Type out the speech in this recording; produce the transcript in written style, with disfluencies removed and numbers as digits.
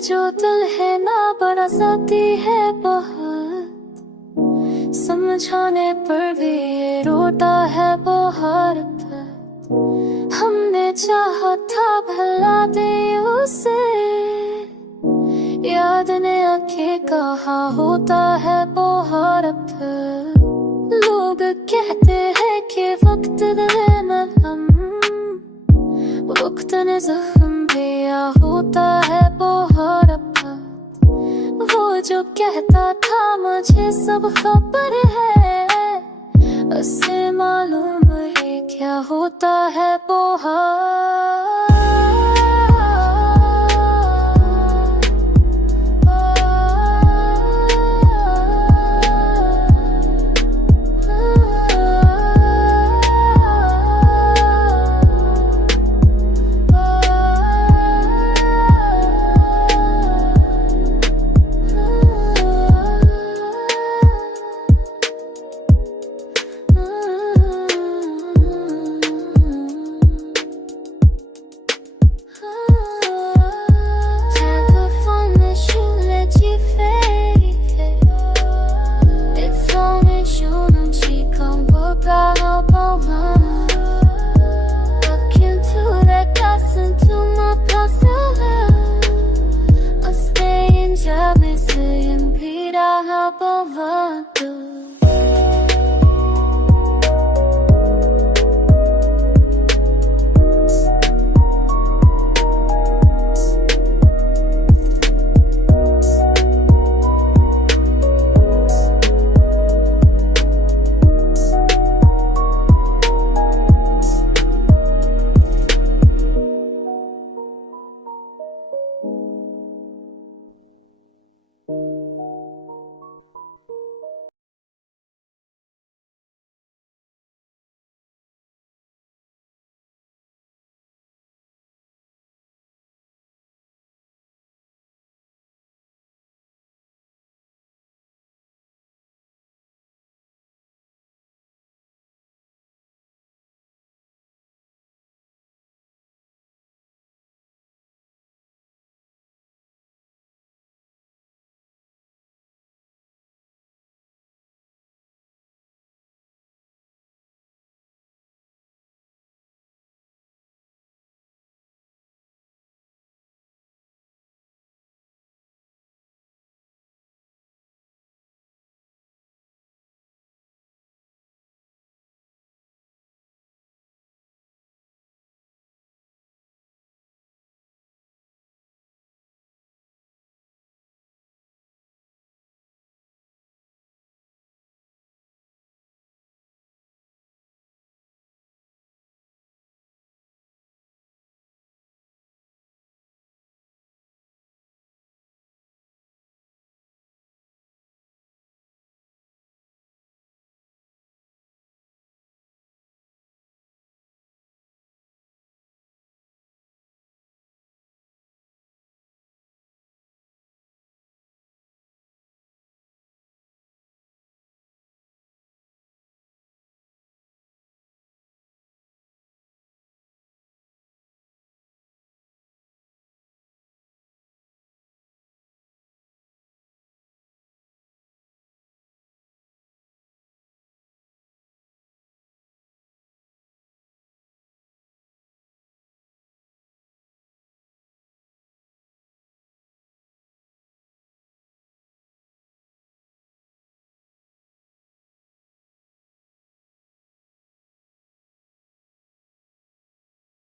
जो दिल है ना बरसाती है बहुत, समझाने पर भी ये रोता है बहुत। हमने चाहा था भला दे उसे, याद ने आके कहा होता है बहुत। लोग कहते हैं कि वक्त है मलहम, वक्त ने जख्म दिया होता है बहुत। वो जो कहता था मुझे सब खबर है, उससे मालूम है क्या होता है बहुत। Rahat Fateh Ali Khan.